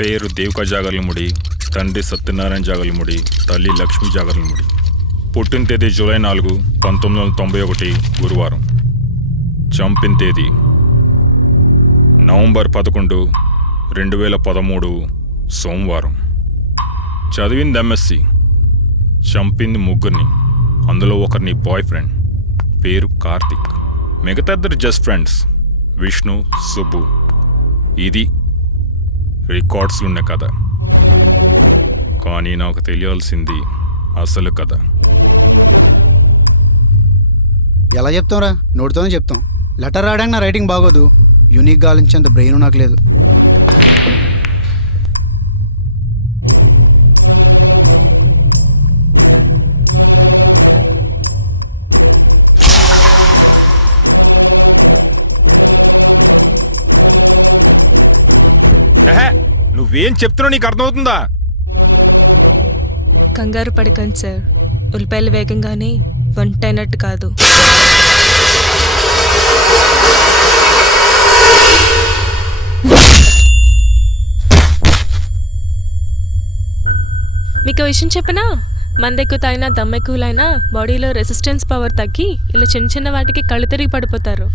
పేరు దేవిక జాగర్లముడి, తండ్రి సత్యనారాయణ జాగర్లముడి, తల్లి లక్ష్మీ జాగర్లముడి. పుట్టిన తేదీ జూలై 4, 1991 గురువారం. చంపిన తేదీ నవంబర్ 11, 2013 సోమవారం. చదివింది ఎంఎస్సి. చంపింది ముగ్గురిని, అందులో ఒకరిని బాయ్ ఫ్రెండ్, పేరు కార్తిక్. మిగతా ఇద్దరు జస్ట్ ఫ్రెండ్స్, విష్ణు, సుబ్బు. ఇది రికార్డ్స్లో ఉన్న కథ. కానీ నాకు తెలియాల్సింది అసలు కథ. ఎలా చెప్తాంరా? నోటితోనే చెప్తాం. లెటర్ రాయడానికి నా రైటింగ్ బాగోదు. యూనిక్గా ఆలోచించేంత బ్రెయిన్ నాకు లేదు. నువ్వేం చెప్తున్నావు నీకు అర్థమవుతుందా? కంగారు పడకండి సార్, ఉల్లిపాయలు వేగంగానే వంట అయినట్టు కాదు. మీకు విషయం చెప్పనా? మందెక్కువ తాగినా దమ్మెక్కువలైనా బాడీలో రెసిస్టెన్స్ పవర్ తగ్గి ఇలా చిన్న చిన్న వాటికి కళ్ళు తిరిగి పడిపోతారు.